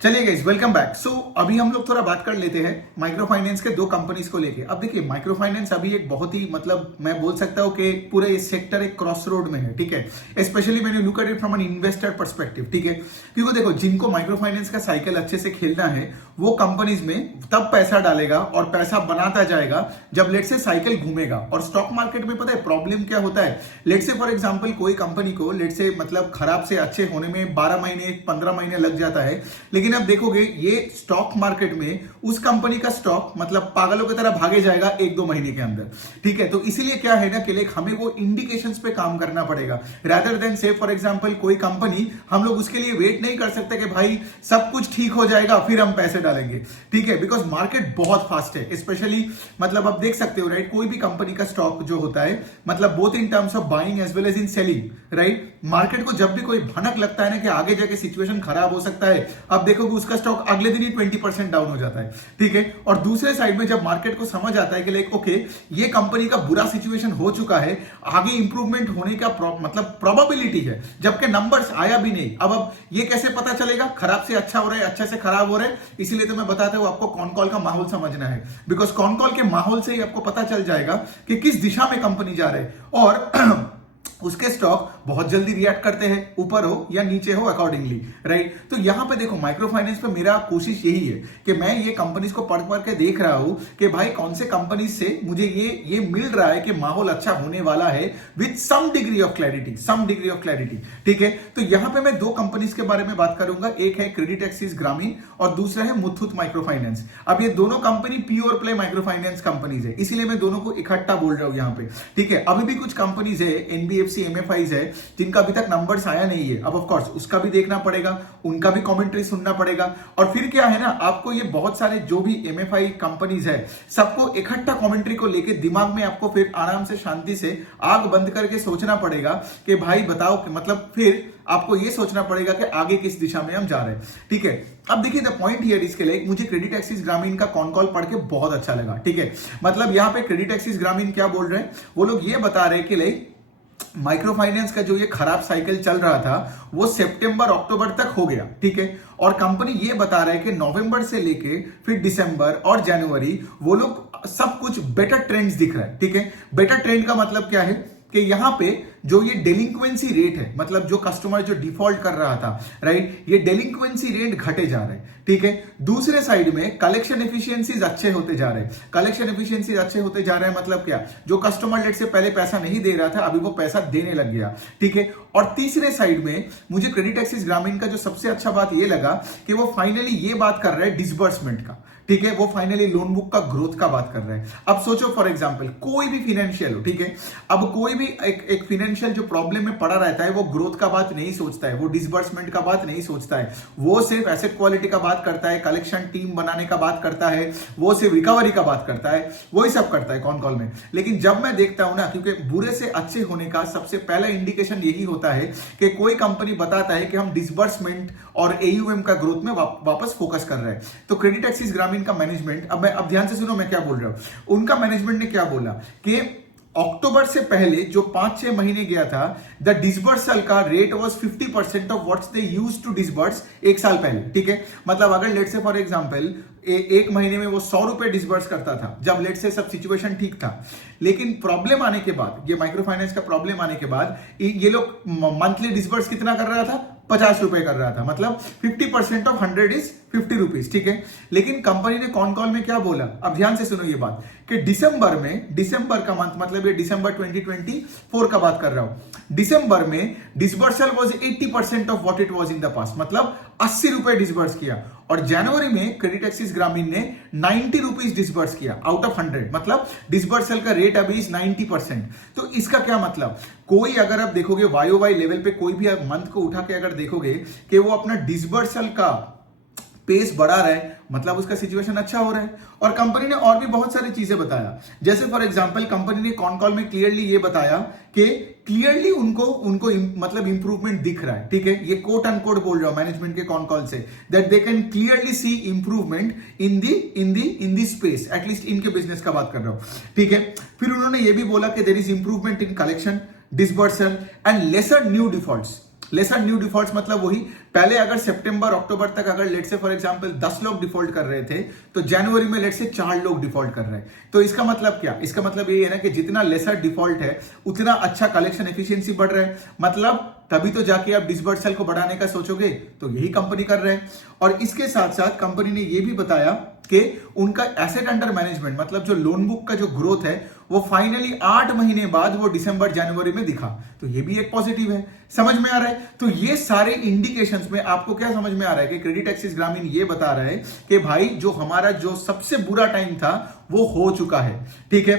चलिए guys, welcome back. सो अभी हम लोग थोड़ा बात कर लेते हैं माइक्रो फाइनेंस के दो कंपनीज को लेके। अब देखिए, माइक्रो फाइनेंस अभी एक बहुत ही मैं बोल सकता हूँ कि पूरे इस सेक्टर एक क्रॉस रोड में है, ठीक है। स्पेशली मैंने look at it from an investor perspective, ठीक है। क्योंकि देखो, जिनको माइक्रो फाइनेंस का साइकिल अच्छे से खेलना है वो कंपनीज में तब पैसा डालेगा और पैसा बनाता जाएगा जब लेट से साइकिल घूमेगा। और स्टॉक मार्केट में पता है प्रॉब्लम क्या होता है? लेट से फॉर एग्जांपल कोई कंपनी को लेट से खराब से अच्छे होने में 12 महीने 15 महीने लग जाता है, लेकिन अब देखोगे ये स्टॉक मार्केट में उस कंपनी का स्टॉक पागलों की तरह भागे जाएगा 1-2 महीने के अंदर, ठीक है। तो इसीलिए क्या है ना कि हमें वो इंडिकेशंस पे काम करना पड़ेगा रादर देन से फॉर एग्जांपल कोई कंपनी, हम लोग उसके लिए वेट नहीं कर सकते कि भाई सब कुछ ठीक हो जाएगा फिर हम पैसे डालेंगे, ठीक है। बिकॉज मार्केट बहुत फास्ट है, स्पेशली आप देख सकते हो राइट, कोई भी कंपनी का स्टॉक जो होता है both in terms of buying as well as in selling, right. Market को जब भी कोई भनक लगता है ना कि आगे जाके सिचुएशन खराब हो सकता है, अब देखोगे उसका स्टॉक अगले दिन ही 20% डाउन हो जाता है, ठीक है। और दूसरे साइड में जब मार्केट को समझ आता है कि ओके ये कंपनी का बुरा सिचुएशन हो चुका है, आगे इंप्रूवमेंट होने का प्रोबेबिलिटी है, जबकि नंबर्स आया भी नहीं। अब ये कैसे पता चलेगा खराब से अच्छा हो रहा है, अच्छा से खराब हो रहा है? इसीलिए तो मैं बताता हूं आपको कॉन कॉल का माहौल समझना है, बिकॉज कॉन कॉल के माहौल से ही आपको पता चल जाएगा कि किस दिशा में कंपनी जा रहे हैं और उसके स्टॉक बहुत जल्दी रिएक्ट करते हैं, ऊपर हो या नीचे हो अकॉर्डिंगली, राइट। तो यहां पे देखो, माइक्रो फाइनेंस पे मेरा कोशिश यही है कि मैं ये कंपनीज को पढ़ के देख रहा हूं कि भाई कौन से कंपनीज से मुझे ये मिल रहा है कि माहौल अच्छा होने वाला है with some degree of clarity, ठीक है। तो यहां पे मैं दो कंपनीज के बारे में बात करूंगा, एक है क्रेडिट एक्सिस ग्रामीण और दूसरा है मुथूट माइक्रो फाइनेंस। अब ये दोनों company pure play micro finance companies है, इसीलिए मैं दोनों को इकट्ठा बोल रहा हूं यहां पे, ठीक है। अभी भी कुछ कंपनीज है एनबीएफसी एमएफआईज है जिनका अभी तक नंबर्स आया नहीं है, अब ऑफ कोर्स उसका भी देखना पड़ेगा, उनका भी कमेंट्री सुनना पड़ेगा। और फिर क्या है ना, आपको ये बहुत सारे जो भी एमएफआई कंपनीज है सबको इकट्ठा कमेंट्री को लेके दिमाग में आपको फिर आराम से शांति से आग बंद करके सोचना पड़ेगा कि भाई बताओ कि फिर आपको ये सोचना पड़ेगा कि आगे किस दिशा में हम जा रहे हैं, ठीक है। अब देखिए, द पॉइंट हियर इसके लिए मुझे क्रेडिट एक्सिस ग्रामीण का कॉन कॉल पढ़ के बहुत अच्छा लगा, ठीक है। यहां पे क्रेडिट एक्सिस ग्रामीण क्या बोल रहे हैं, वो लोग ये बता रहे हैं कि माइक्रो फाइनेंस का जो ये खराब साइकिल चल रहा था वो सितंबर अक्टूबर तक हो गया, ठीक है। और कंपनी ये बता रहा है कि नवंबर से लेके फिर दिसंबर और जनवरी वो लोग सब कुछ बेटर ट्रेंड्स दिख रहा है, ठीक है। बेटर ट्रेंड का मतलब क्या है कि यहां पे जो ये डेलिंक्वेंसी रेट है, जो कस्टमर जो डिफॉल्ट कर रहा था, राइट, ये डेलिंक्वेंसी रेट घटे जा रहे हैं, ठीक है। दूसरे साइड में कलेक्शन एफिशिएंसीज अच्छे होते जा रहे हैं, मतलब क्या, जो कस्टमर लेट से पहले पैसा नहीं दे रहा था अभी वो पैसा देने लग गया, ठीक है। और तीसरे साइड में मुझे क्रेडिट एक्सिस ग्रामीण का जो सबसे अच्छा बात ये लगा कि वो फाइनली ये बात कर रहे हैं डिसबर्समेंट का, ठीक है। वो फाइनली लोन बुक का ग्रोथ का बात कर रहे हैं। अब सोचो फॉर एग्जांपल कोई भी फाइनेंशियल हो, ठीक है, अब कोई भी एक फाइनेंशियल जो प्रॉब्लम में पड़ा रहता है वो ग्रोथ का बात नहीं सोचता है, वो डिसबर्समेंट का बात नहीं सोचता है, वो सिर्फ एसेट क्वालिटी का बात करता है, कलेक्शन टीम बनाने का बात करता है, वो सिर्फ रिकवरी का बात करता है, वही सब करता है कॉन कॉल में। लेकिन जब मैं देखता हूं ना, क्योंकि बुरे से अच्छे होने का सबसे पहला इंडिकेशन यही होता है कि कोई कंपनी बताता है कि हम डिसबर्समेंट और एयूएम का ग्रोथ में वापस फोकस कर रहे हैं। तो क्रेडिट एक्सिस ग्रामीण का मैनेजमेंट, अब ध्यान से सुनो मैं क्या बोल रहा हूं। उनका मैनेजमेंट ने क्या बोला कि अक्टूबर से पहले जो 5-6 महीने गया था, द डिसबर्सल का rate was 50% of what's they used to disburse एक साल पहले, ठीक है। अगर लेट से फॉर एग्जांपल एक महीने में वो 100 रुपए डिसबर्स करता था जब लेट से सब सिचुएशन ठीक था, लेकिन प्रॉब्लम आने के बाद, ये माइक्रो फाइनेंस का प्रॉब्लम आने के बाद ये लोग मंथली डिसबर्स कितना कर रहा था, 50 रुपए कर रहा था, 50% ऑफ 100 इज 50 रुपीज, ठीक है। लेकिन कंपनी ने कॉन कॉल में क्या बोला, अब ध्यान से सुनो ये बात, कि दिसंबर का मंथ, ये दिसंबर 2024 का बात कर रहा हूं, दिसंबर में disbursal was 80% of what it was in the past, 80 रुपए डिसबर्स किया। और जनवरी में क्रेडिट एक्सिस ग्रामीण ने 90 रुपीज डिसबर्स किया आउट ऑफ 100, डिसबर्सल का रेट अभी 90%। तो इसका क्या मतलब, कोई अगर आप देखोगे वाई लेवल पे कोई भी मंथ को उठा के अगर देखोगे कि वो अपना डिसबर्सल का पेस बढ़ा रहा है, उसका सिचुएशन अच्छा हो रहा है। और कंपनी ने और भी बहुत सारी चीजें बताया, जैसे फॉर एग्जांपल कंपनी ने कॉन कॉल में क्लियरली ये बताया कि क्लियरली उनको इंप्रूवमेंट दिख रहा है, ठीक है। ये कोट अनकोट बोल रहा हूं मैनेजमेंट के कॉन कॉल से, that they can clearly see improvement in the space, at least इनके बिजनेस का बात कर रहा हूं, ठीक है। फिर उन्होंने ये भी बोला कि there is improvement in collection, disbursal and lesser new defaults. Lesser new defaults मतलब वही, पहले अगर सितंबर अक्टूबर तक अगर लेट से फॉर एग्जांपल 10 लोग डिफॉल्ट कर रहे थे, तो जनवरी में लेट से 4 लोग डिफॉल्ट कर रहे हैं। तो इसका मतलब क्या, इसका मतलब ये है ना कि जितना लेसर डिफॉल्ट है उतना अच्छा कलेक्शन एफिशिएंसी बढ़ रहा है, मतलब तभी तो जाके आप डिसबर्सल को बढ़ाने का सोचोगे, तो यही कंपनी कर रहे हैं। और इसके साथ साथ कंपनी ने यह भी बताया कि उनका एसेट अंडर मैनेजमेंट मतलब जो लोन बुक का जो ग्रोथ है वो फाइनली 8 महीने बाद वो दिसंबर जनवरी में दिखा, तो ये भी एक पॉजिटिव है। समझ में आ रहा है? तो ये सारे इंडिकेशंस में आपको क्या समझ में आ रहा है कि क्रेडिट एक्सिस ग्रामीण ये बता रहा है कि भाई जो हमारा जो सबसे बुरा टाइम था वो हो चुका है। ठीक है,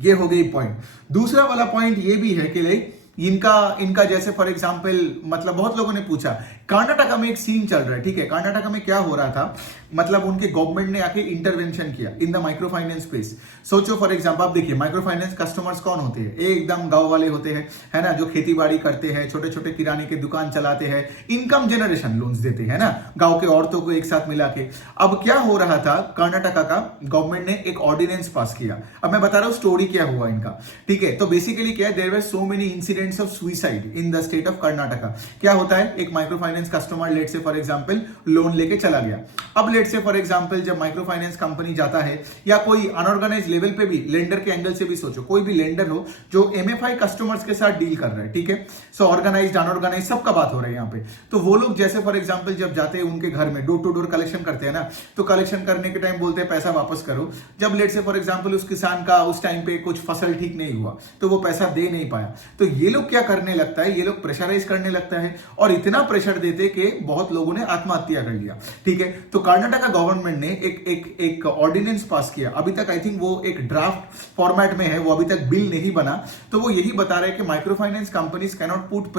ये हो गई पॉइंट। दूसरा वाला पॉइंट ये भी है कि इनका जैसे फॉर एग्जांपल मतलब बहुत लोगों ने पूछा, कर्नाटका में एक सीन चल रहा है। ठीक है, कर्नाटका में क्या हो रहा था, मतलब उनके गवर्नमेंट ने आके इंटरवेंशन किया in the micro finance space. सोचो फॉर एग्जांपल, आप देखिए माइक्रो फाइनेंस कस्टमर्स कौन होते हैं, एकदम गांव वाले होते हैं, है ना, जो खेती बाड़ी करते हैं, छोटे छोटे किराने के दुकान चलाते हैं, इनकम जनरेशन लोन्स देते हैं ना, गांव के औरतों को एक साथ मिला के। अब क्या हो रहा था, कर्नाटका का गवर्नमेंट ने एक ऑर्डिनेंस पास किया। अब मैं बता रहा हूं स्टोरी क्या हुआ इनका। ठीक है, तो बेसिकली क्या है, there were so many incidents of suicide in the state of Karnataka. क्या होता है, एक micro finance customer let's say for example loan लेके चला गया। अब लेट से फॉर एग्जांपल जब माइक्रो फाइनेंस कंपनी जाता है, या कोई अनऑर्गेनाइज लेवल पे भी, लेंडर के एंगल से भी सोचो, कोई भी लेंडर हो जो एमएफआई कस्टमर्स के साथ डील कर रहा है, ठीक है, सो ऑर्गेनाइज्ड अनऑर्गेनाइज सबका बात हो रहा है यहाँ पे। तो वो लोग जैसे फॉर एग्जांपल जब जाते हैं उनके घर में, डोर टू डोर कलेक्शन करते हैं ना, तो कलेक्शन करने के टाइम बोलते हैं पैसा वापस करो। जब लेट से फॉर एग्जांपल उस किसान का उस टाइम पे कुछ फसल ठीक नहीं हुआ तो वो पैसा दे नहीं पाया, तो ये लोग क्या करने लगता है, ये लोग प्रेशराइज करने लगता है, और इतना प्रेशर देते कि बहुत लोगों ने आत्महत्या कर लिया। ठीक है, तो कर्नाटका गवर्नमेंट ने एक ऑर्डिनेंस पास किया। अभी तक आई थिंक वो एक ड्राफ्ट फॉर्मेट में है, वो अभी तक बिल नहीं बना। तो वो यही बता रहे हैं कि micro finance companies cannot put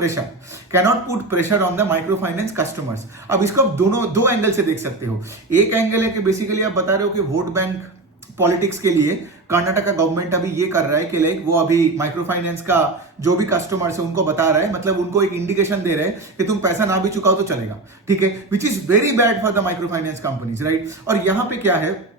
pressure on the micro finance customers. अब इसको आप दो एंगल से देख सकते हो। एक एंगल है कि बेसिकली आप बता रहे हो कि वोट बैंक पॉलिटिक्स के लिए कर्नाटका गवर्नमेंट अभी ये कर रहा है कि लाइक वो अभी माइक्रो फाइनेंस का जो भी कस्टमर्स है उनको बता रहा है, मतलब उनको एक इंडिकेशन दे रहे हैं कि तुम पैसा ना भी चुकाओ तो चलेगा। ठीक है, which is very bad for the micro finance companies, right. और यहां पे क्या है,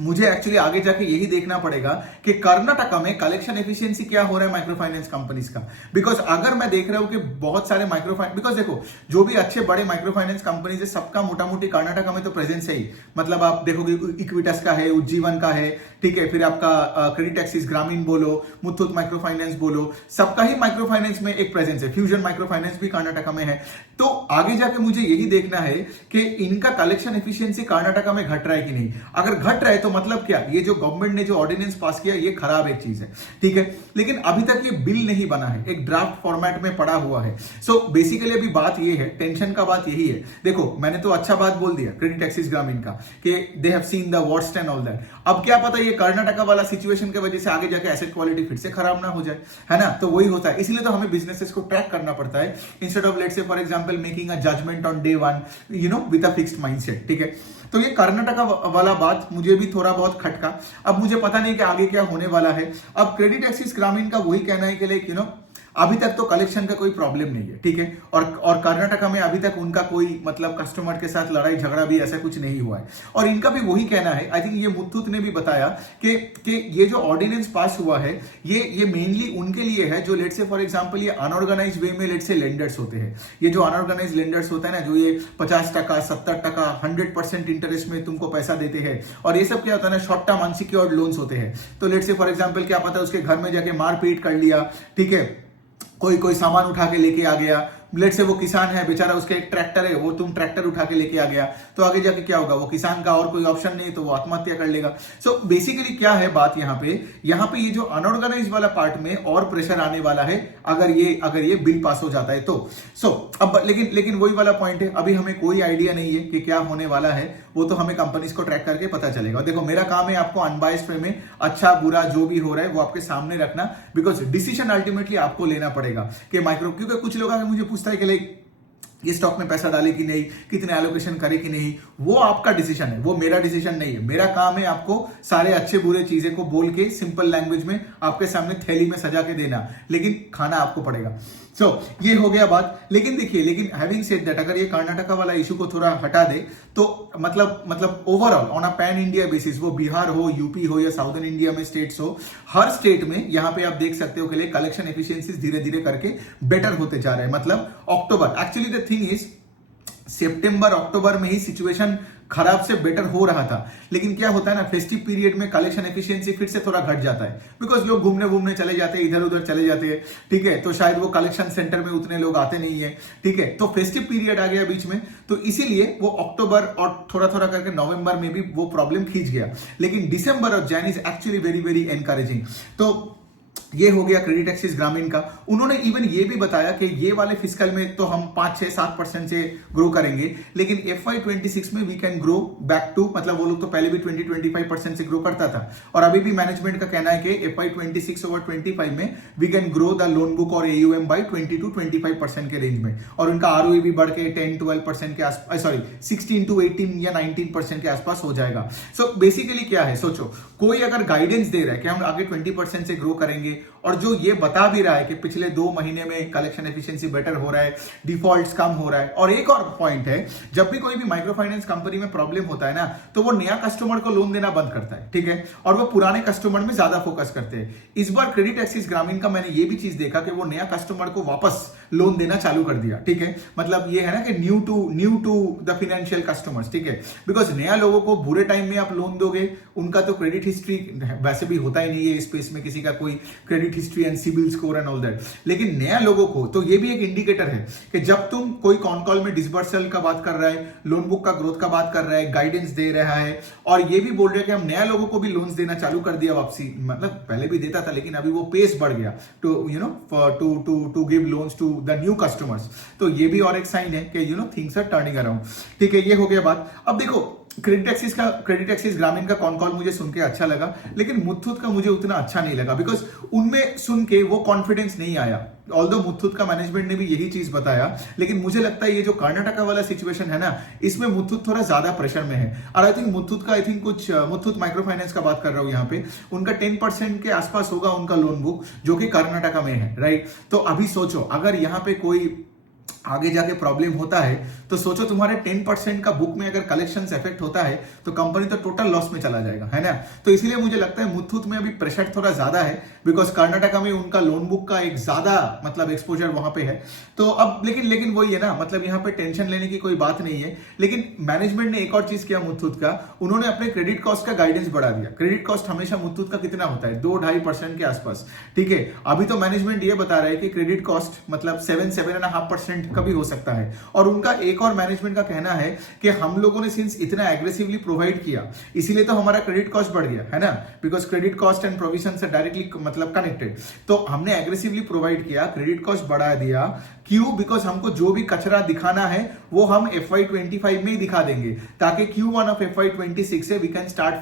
मुझे एक्चुअली आगे जाके यही देखना पड़ेगा कि कर्नाटका में कलेक्शन एफिशिएंसी क्या हो रहा है माइक्रो फाइनेंस कंपनीज का। बिकॉज अगर मैं देख रहा हूं कि बहुत सारे माइक्रो फाइनेंस, बिकॉज देखो जो भी अच्छे बड़े माइक्रो फाइनेंस कंपनीज है सबका मोटा मोटी कर्नाटका में तो प्रेजेंस है ही। मतलब आप देखोगे इक्विटस का है, उज्जीवन का है, ठीक है, फिर आपका क्रेडिट एक्सिस ग्रामीण बोलो, मुथूट माइक्रो फाइनेंस बोलो, सबका ही माइक्रो फाइनेंस में एक प्रेजेंस है। फ्यूजन माइक्रो फाइनेंस भी कर्नाटका में है। तो आगे जाके मुझे यही देखना है कि इनका कलेक्शन एफिशिएंसी कर्नाटका में घट रहा है कि नहीं। अगर घट रहा है तो मतलब क्या, ये जो गवर्नमेंट ने जो ऑर्डिनेंस पास किया ये खराब एक चीज है। ठीक है, लेकिन अभी तक ये बिल नहीं बना है, एक ड्राफ्ट फॉर्मेट में पड़ा हुआ है। सो बेसिकली अभी बात ये है, टेंशन का बात यही है। देखो मैंने तो अच्छा बात बोल दिया क्रेडिट एक्सिस ग्रामीण का कि they have seen the worst and all that. अब क्या पता ये कर्नाटका वाला सिचुएशन की वजह से आगे जाके एसेट क्वालिटी फिर से खराब ना हो जाए, है ना। तो वही होता है, इसलिए तो हमें बिजनेसेस को ट्रैक करना पड़ता है instead of let's say for example making a judgement on day one, you know, with a fixed mindset. ठीक है, तो ये कर्नाटका वाला बात मुझे भी थोड़ा बहुत खटका। अब मुझे पता नहीं कि आगे क्या होने वाला है। अब क्रेडिट एक्सिस ग्रामीण का वही कहना है कि लाइक यू नो अभी तक तो कलेक्शन का कोई प्रॉब्लम नहीं है। ठीक है, और कर्नाटका में अभी तक उनका कोई मतलब कस्टमर के साथ लड़ाई झगड़ा भी ऐसा कुछ नहीं हुआ है। और इनका भी वही कहना है, आई थिंक ये मुथूट ने भी बताया कि ये जो ऑर्डिनेंस पास हुआ है ये मेनली उनके लिए है जो लेट से फॉर एग्जांपल ये अनऑर्गेनाइज वे में लेट से लेंडर्स होते हैं। ये जो अनऑर्गेनाइज लेंडर्स होता है ना, जो ये 50%, 70%, 100% इंटरेस्ट में तुमको पैसा देते हैं, और ये सब क्या होता है ना, शॉर्ट टर्म अनसिक्योर्ड लोन्स होते हैं। तो लेट से फॉर एग्जांपल क्या पता उसके घर में जाके मारपीट कर लिया, ठीक है, कोई सामान उठा के लेके आ गया, लेट से वो किसान है बेचारा, उसके एक ट्रैक्टर है, वो तुम ट्रैक्टर उठा के लेके आ गया, तो आगे जाके क्या होगा, वो किसान का और कोई ऑप्शन नहीं तो वो आत्महत्या कर लेगा। सो बेसिकली क्या है बात यहाँ पे ये जो अनऑर्गेनाइज वाला पार्ट में और प्रेशर आने वाला है अगर ये बिल पास हो जाता है तो। सो अब लेकिन वही वाला पॉइंट है, अभी हमें कोई आइडिया नहीं है कि क्या होने वाला है, वो तो हमें कंपनीज को ट्रैक करके पता चलेगा। देखो मेरा काम है आपको अनबायस्ड वे में अच्छा बुरा जो भी हो रहा है वो आपके सामने रखना, बिकॉज डिसीजन अल्टीमेटली आपको लेना पड़ेगा कि माइक्रो, क्योंकि कुछ लोग आगे मुझे पूछता है कि लाइक ये स्टॉक में पैसा डाले कि नहीं, कितने एलोकेशन करे कि नहीं, वो आपका डिसीजन है, वो मेरा डिसीजन नहीं है। मेरा काम है आपको सारे अच्छे बुरे चीजें को बोल के सिंपल लैंग्वेज में आपके सामने थैली में सजा के देना, लेकिन खाना आपको पड़ेगा। ये हो गया बात। लेकिन देखिए, लेकिन हैविंग सेड दैट, अगर ये कर्नाटका वाला इशू को थोड़ा हटा दे तो मतलब overall on a pan India basis, वो बिहार हो, यूपी हो या साउदर्न इंडिया में स्टेट्स हो, हर स्टेट में यहाँ पे आप देख सकते हो कि कलेक्शन एफिशिएंसीज धीरे धीरे करके बेटर होते जा रहे हैं। मतलब अक्टूबर, एक्चुअली द थिंग इज सितंबर अक्टूबर में ही सिचुएशन खराब से बेटर हो रहा था, लेकिन क्या होता है ना, फेस्टिव पीरियड में कलेक्शन एफिशिएंसी फिर से थोड़ा घट जाता है, बिकॉज लोग घूमने चले जाते हैं, इधर उधर चले जाते हैं, ठीक है, तो शायद वो कलेक्शन सेंटर में उतने लोग आते नहीं है, ठीक है, तो फेस्टिव पीरियड आ गया बीच में, तो इसीलिए वो अक्टूबर और थोड़ा थोड़ा करके नवंबर में भी वो प्रॉब्लम खींच गया। लेकिन दिसंबर और जनवरी is actually very very encouraging. तो ये हो गया क्रेडिट एक्सिस ग्रामीण का। उन्होंने इवन ये भी बताया कि ये वाले फिस्कल में तो हम 5-6-7% से ग्रो करेंगे, लेकिन FY26 में we can grow back to, मतलब वो लोग तो पहले भी 20-25% से ग्रो करता था, और अभी भी मैनेजमेंट का कहना है कि FY26 ओवर 25 में we can grow the loan book और AUM बाई 20-25% के रेंज में, और उनका ROE भी बढ़ के 10-12% के आसपास, सॉरी 16-18 या 19% के आसपास हो जाएगा। सो बेसिकली क्या है, सोचो कोई अगर गाइडेंस दे रहा है कि हम आगे 20% से ग्रो करेंगे, और जो ये बता भी रहा है कि पिछले 2 महीने में कलेक्शन एफिशिएंसी बेटर हो रहा है, डिफॉल्ट्स कम हो रहा है, और एक और पॉइंट है, जब भी कोई भी माइक्रो फाइनेंस कंपनी में प्रॉब्लम होता है ना, तो वो नया कस्टमर को लोन देना बंद करता है, ठीक है, और वो पुराने कस्टमर में ज्यादा फोकस करते हैं। इस बार क्रेडिट एक्सिस ग्रामीण का मैंने ये भी चीज देखा कि वो नया कस्टमर को वापस लोन देना चालू कर दिया, ठीक है, मतलब ये है ना कि new to the financial customers, ठीक है, बिकॉज नया लोगों को बुरे टाइम में आप लोन दोगे, उनका तो क्रेडिट हिस्ट्री वैसे भी होता ही नहीं है स्पेस में किसी का कोई credit history and CIBIL score and all that, लेकिन नया लोगों को तो ये भी एक इंडिकेटर है कि जब तुम कोई कॉन कॉल में डिसबर्सल का बात कर रहा है, लोन बुक का ग्रोथ का बात कर रहा है, गाइडेंस दे रहा है, और ये भी बोल रहे हैं कि हम नया लोगों को भी लोन्स देना चालू कर दिया वापसी, मतलब पहले भी देता था लेकिन अभी वो पेस बढ़ गया to give loans to the new customers. तो ये भी और एक साइन है कि थिंग्स आर टर्निंग अराउंड, ठीक है, ये हो गया बात। अब देखो क्रेडिट एक्सिस ग्रामीण का कॉन कॉल मुझे सुन के अच्छा लगा, लेकिन मुथूट का मुझे उतना अच्छा नहीं लगा, बिकॉज उनमें सुन के वो कॉन्फिडेंस नहीं आया। ऑल्दो मुथूट का मैनेजमेंट ने भी यही चीज बताया, लेकिन मुझे लगता है ये जो कर्नाटका वाला सिचुएशन है ना, इसमें मुथूट थोड़ा ज्यादा प्रेशर में है, और I think Muthoot micro finance का बात कर रहा हूं यहाँ पे, उनका 10% के आसपास होगा उनका लोन बुक, जो कि कर्नाटका में है, राइट। तो अभी सोचो अगर यहाँ पे कोई आगे जाके प्रॉब्लम होता है, तो सोचो तुम्हारे 10% का बुक में अगर कलेक्शन इफेक्ट होता है तो कंपनी तो टोटल लॉस में चला जाएगा, है ना। तो इसलिए मुझे लगता है मुथूट में अभी प्रेशर थोड़ा ज्यादा है, बिकॉज कर्नाटका में उनका लोन बुक का एक ज्यादा मतलब एक्सपोजर वहां पे है। तो अब लेकिन वही है ना, मतलब यहाँ पे टेंशन लेने की कोई बात नहीं है, लेकिन मैनेजमेंट ने एक और चीज किया मुथूट का, उन्होंने अपने क्रेडिट कॉस्ट का गाइडेंस बढ़ा दिया। क्रेडिट कॉस्ट हमेशा मुथूट का कितना होता है, 2-2.5% के आसपास, ठीक है। अभी तो मैनेजमेंट ये बता रहा है कि क्रेडिट कॉस्ट मतलब 7-7.5% का भी हो सकता है, और उनका एक और मैनेजमेंट का कहना है कि हम लोगों ने सिंस इतना एग्रेसिवली प्रोवाइड किया, इसीलिए तो हमारा क्रेडिट कॉस्ट बढ़ गया, है ना, because credit cost and provision से डायरेक्टली मतलब कनेक्टेड। तो हमने एग्रेसिवली प्रोवाइड किया, क्रेडिट कॉस्ट बढ़ा दिया, क्यों, बिकॉज हमको जो भी कचरा दिखाना है वो हम FY25 में ही दिखा देंगे, ताकि Q1 ऑफ FY26 से वी कैन स्टार्ट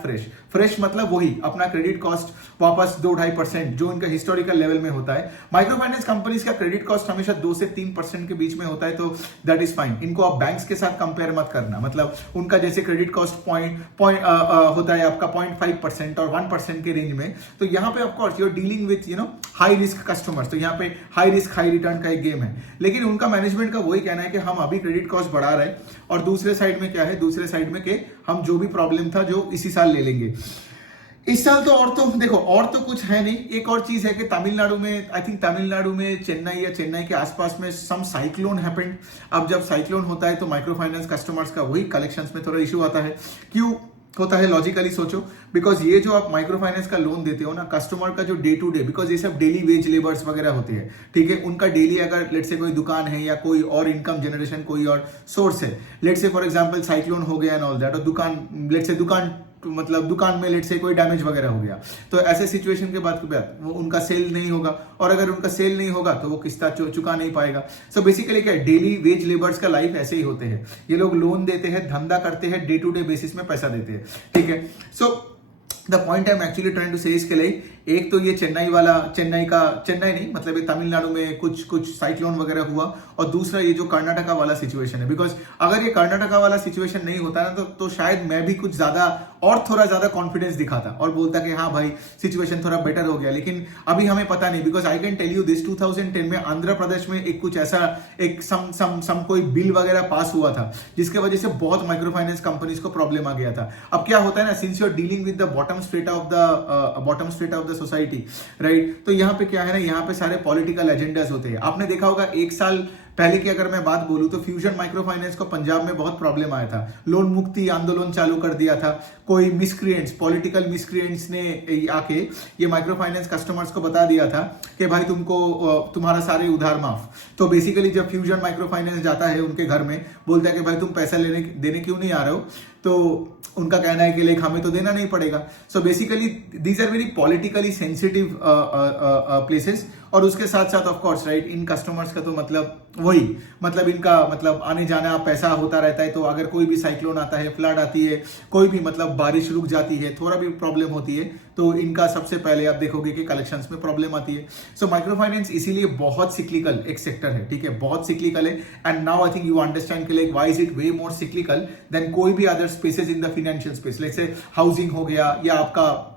फ्रेश मतलब वही अपना क्रेडिट कॉस्ट वापस 2-2.5% जो इनका हिस्टोरिकल लेवल में होता है। माइक्रो फाइनेंस कंपनीज का क्रेडिट कॉस्ट हमेशा 2 से 3% के बीच में होता है, तो दैट इज फाइन। इनको आप बैंक्स के साथ कंपेयर मत करना, मतलब उनका जैसे क्रेडिट कॉस्ट पॉइंट होता है आपका 0.5% और 1% के रेंज में, तो यहाँ पे of course you're dealing with high risk customers, तो यहाँ पे हाई रिस्क हाई रिटर्न का एक गेम है। लेकिन उनका मैनेजमेंट का वही कहना है कि हम अभी क्रेडिट कॉस्ट बढ़ा रहे हैं, और दूसरे साइड में क्या है, दूसरे साइड में कि हम जो भी प्रॉब्लम था जो इसी साल ले लेंगे इस साल। तो और तो देखो और तो कुछ है नहीं। एक और चीज है कि तमिलनाडु में, आई थिंक तमिलनाडु में चेन्नई या चेन्नई के आसपास में सम साइक्लोन हैपेंड। अब जब साइक्लोन होता है तो माइक्रो फाइनेंस कस्टमर्स का वही कलेक्शंस में थोड़ा इशू आता है। क्यों होता है, लॉजिकली सोचो, बिकॉज ये जो आप माइक्रो फाइनेंस का लोन देते हो ना, कस्टमर का जो डे टू डे, बिकॉज ये सब डेली वेज लेबर्स वगैरह होते हैं, ठीक है, उनका डेली अगर लेट से कोई दुकान है या कोई और इनकम जनरेशन कोई और सोर्स है, late say for example cyclone हो गया एंड ऑल दैट, और दुकान में लेट से कोई डैमेज वगैरह हो गया, तो ऐसे सिचुएशन के बाद वो उनका सेल नहीं होगा, और अगर उनका सेल नहीं होगा तो वो किस्ता चुका नहीं पाएगा। सो बेसिकली क्या है, डेली वेज लेबर्स का लाइफ ऐसे ही होते हैं। ये लोग लोन देते हैं, धंधा करते हैं, डे टू डे बेसिस में पैसा देते हैं, ठीक है। So the point I am actually trying to say इसके लिए, एक तो ये चेन्नई नहीं मतलब ये तमिलनाडु में कुछ साइक्लोन वगैरह हुआ, और दूसरा ये जो कर्नाटका वाला सिचुएशन है। बिकॉज अगर ये कर्नाटका वाला सिचुएशन नहीं होता ना तो शायद मैं भी कुछ ज्यादा और थोड़ा ज्यादा कॉन्फिडेंस दिखाता और बोलता कि हाँ भाई सिचुएशन थोड़ा बेटर हो गया, लेकिन अभी हमें पता नहीं। Because I can tell you this 2010 में आंध्र प्रदेश में एक कुछ ऐसा एक सम कोई बिल वगैरह पास हुआ था जिसके वजह से बहुत माइक्रो फाइनेंस कंपनीज को प्रॉब्लम आ गया था। अब क्या होता है ना, since you are dealing with the bottom strata of the society, right, तो यहाँ पे क्या है ना, यहाँ पे सारे पॉलिटिकल एजेंडास होते हैं। आपने देखा होगा एक साल पहले की अगर मैं बात बोलूं तो फ्यूजन माइक्रो फाइनेंस को पंजाब में बहुत प्रॉब्लम आया था, लोन मुक्ति आंदोलन चालू कर दिया था, कोई मिसक्रिएंट्स पॉलिटिकल मिसक्रिएंट्स ने आके ये माइक्रो फाइनेंस कस्टमर्स को बता दिया था कि भाई तुम्हारा सारे उधार माफ। तो बेसिकली जब फ्यूजन माइक्रो फाइनेंस जाता है उनके घर में, बोलता है कि भाई तुम पैसा देने क्यों नहीं आ रहे हो, तो उनका कहना है कि लाइक हमें तो देना नहीं पड़ेगा। So basically these are very politically sensitive places, और उसके साथ साथ of course right in customers का तो मतलब वही मतलब इनका मतलब आने जाना पैसा होता रहता है। तो अगर कोई भी साइक्लोन आता है, फ्लड आती है, कोई भी मतलब बारिश रुक जाती है, थोड़ा भी प्रॉब्लम होती है, तो इनका सबसे पहले आप देखोगे कि कलेक्शंस में प्रॉब्लम आती है। सो माइक्रो फाइनेंस इसीलिए बहुत सिक्लिकल एक सेक्टर है, ठीक है, बहुत सिक्लिकल है। And now I think you understand कि like why is it way more cyclical than कोई भी other spaces in the financial space, like say housing हो गया या आपका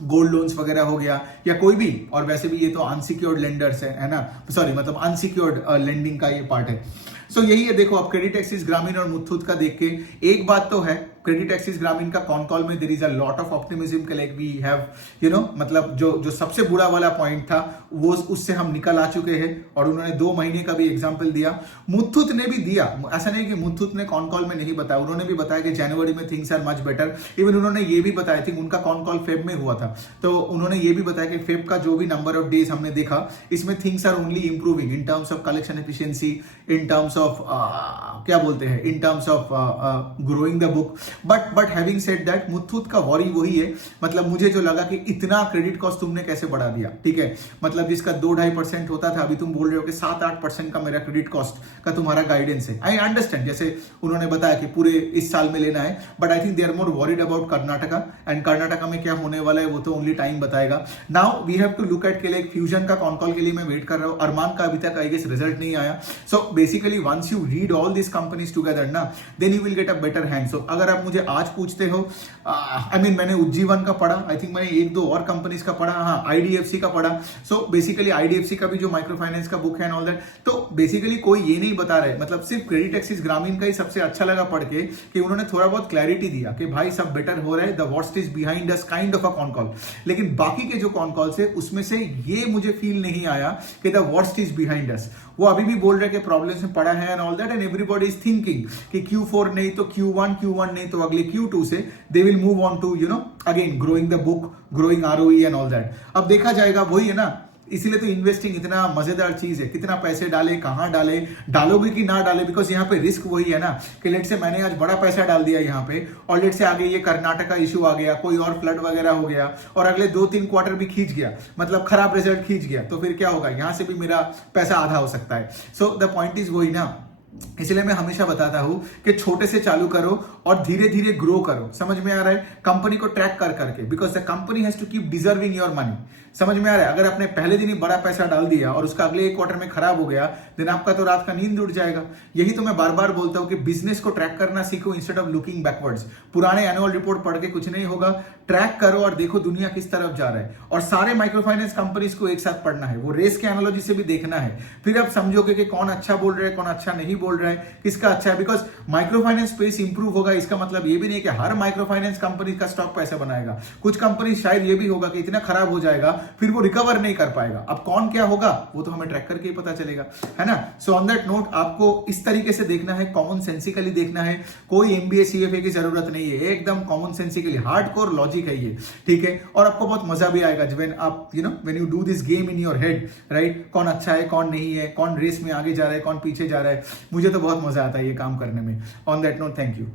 गोल्ड लोन्स वगैरह हो गया या कोई भी, और वैसे भी ये तो अनसिक्योर्ड लेंडर्स है ना, सॉरी मतलब अनसिक्योर्ड लेंडिंग का ये पार्ट है। सो यही है, देखो आप क्रेडिट एक्सिस ग्रामीण और मुथूट का देख के एक बात तो है, क्रेडिट एक्सिस ग्रामीण का कॉन कॉल में there is a lot of optimism के like we have you know मतलब जो सबसे बुरा वाला पॉइंट था वो उससे हम निकल आ चुके हैं, और उन्होंने 2 महीने का भी एग्जांपल दिया। मुथूट ने भी दिया, ऐसा नहीं कि मुथूट ने कॉन कॉल में नहीं बताया, उन्होंने भी बताया कि जनवरी में things are much better. Even उन्होंने ये भी बताया थी, उनका कॉन कॉल फेब में हुआ था, तो उन्होंने ये भी बताया कि फेब का जो भी नंबर ऑफ डेज हमने देखा इसमें things are only improving in terms of collection efficiency, in terms of क्या बोलते हैं, in terms of growing the book. But having said that Muthoot का वॉरी वही है, मतलब मुझे जो लगा कि इतना क्रेडिट कॉस्ट तुमने कैसे बढ़ा दिया, ठीक है, मतलब जिसका 2-2.5% होता था, अभी तुम बोल रहे हो कि 7-8% का मेरा क्रेडिट कॉस्ट का तुम्हारा गाइडेंस है। आई अंडरस्टैंड, जैसे उन्होंने बताया कि पूरे इस साल में लेना है, but I think they are more worried about Karnataka, and Karnataka में क्या होने वाला है वो तो ओनली टाइम बताएगा। Now we have to look at के लाइक फ्यूजन का कॉन कॉल के लिए मैं वेट कर रहा हूं, अरमान का अभी तक आई गेस रिजल्ट नहीं आया। So basically once you read all this companies together ना, then you will get a better hand. So अगर आप मुझे आज पूछते हो, आई मीन मैंने उज्जीवन का पढ़ा, आई थिंक मैंने 1-2 और कंपनीज का पढ़ा, हाँ आईडीएफसी का पढ़ा। सो बेसिकली आईडीएफसी का भी जो माइक्रो फाइनेंस का बुक है एंड ऑल दैट, तो बेसिकली कोई ये नहीं बता रहे, मतलब सिर्फ क्रेडिट एक्सिस ग्रामीण का ही सबसे अच्छा लगा पढ़ के कि उन्होंने थोड़ा बहुत क्लैरिटी दिया कि भाई सब बेटर हो रहा है, the what's is behind us kind of a con call. लेकिन बाकी के जो कॉन कॉल्स है उसमें से ये मुझे फील नहीं आया कि the what's is behind us. वो अभी भी बोल रहे कि प्रॉब्लम्स में पड़ा है and all that, and everybody is thinking कि Q4 नहीं तो Q1 नहीं तो अगले Q2 से they will move on to you know again growing the book, growing ROE and all that. अब देखा जाएगा, वही है ना, इसीलिए तो इन्वेस्टिंग इतना मजेदार चीज है, कितना पैसे डाले, कहां डाले, डालोगे कि ना डाले, बिकॉज यहाँ पे रिस्क वही है ना कि लेट से मैंने आज बड़ा पैसा डाल दिया यहाँ पे, और लेट से आगे ये कर्नाटका इशू आ गया, कोई और फ्लड वगैरह हो गया, और अगले 2-3 क्वार्टर भी खींच गया, मतलब खराब रिजल्ट खींच गया, तो फिर क्या होगा, यहां से भी मेरा पैसा आधा हो सकता है। सो द पॉइंट इज वही ना, इसलिए मैं हमेशा बताता हूं कि छोटे से चालू करो और धीरे धीरे ग्रो करो। समझ में आ रहा है, कंपनी को ट्रैक कर करके, because the company has to keep deserving your money. समझ में आ रहा है, अगर आपने पहले दिन ही बड़ा पैसा डाल दिया और उसका अगले 1 क्वार्टर में खराब हो गया, देन आपका तो रात का नींद उड़ जाएगा। यही तो मैं बार बार बोलता हूं कि बिजनेस को ट्रैक करना सीखो इंस्टेड ऑफ लुकिंग बैकवर्ड्स। पुराने एनुअल रिपोर्ट पढ़ के कुछ नहीं होगा, ट्रैक करो और देखो दुनिया किस तरफ जा रहा है। और सारे माइक्रो फाइनेंस कंपनीज को एक साथ पढ़ना है, वो रेस के एनालॉजी से भी देखना है, फिर आप समझोगे कि कौन अच्छा बोल रहा है, कौन अच्छा नहीं बोल रहा है, किसका अच्छा है। Because micro finance space improve होगा, इसका मतलब ये भी नहीं कि हर माइक्रो फाइनेंस कंपनी का स्टॉक पैसे बनाएगा। कुछ कंपनी शायद ये भी होगा कि इतना खराब हो जाएगा फिर वो रिकवर नहीं कर पाएगा। अब कौन क्या होगा वो तो हमें ट्रैक करके ही पता चलेगा, है ना। सो ऑन दैट नोट आपको इस तरीके से देखना है, कॉमन सेंसिकली देखना है, कोई MBA CFA की जरूरत नहीं है, एकदम कॉमन सेंसिकली हार्डकोर लॉजिक है ये, ठीक है। और आपको बहुत मजा भी आएगा व्हेन आप when you do this game in your head, right, कौन अच्छा है कौन नहीं है, कौन रेस में आगे जा रहा है कौन पीछे जा रहा है। मुझे तो बहुत मजा आता है ये काम करने में। On that note, thank you.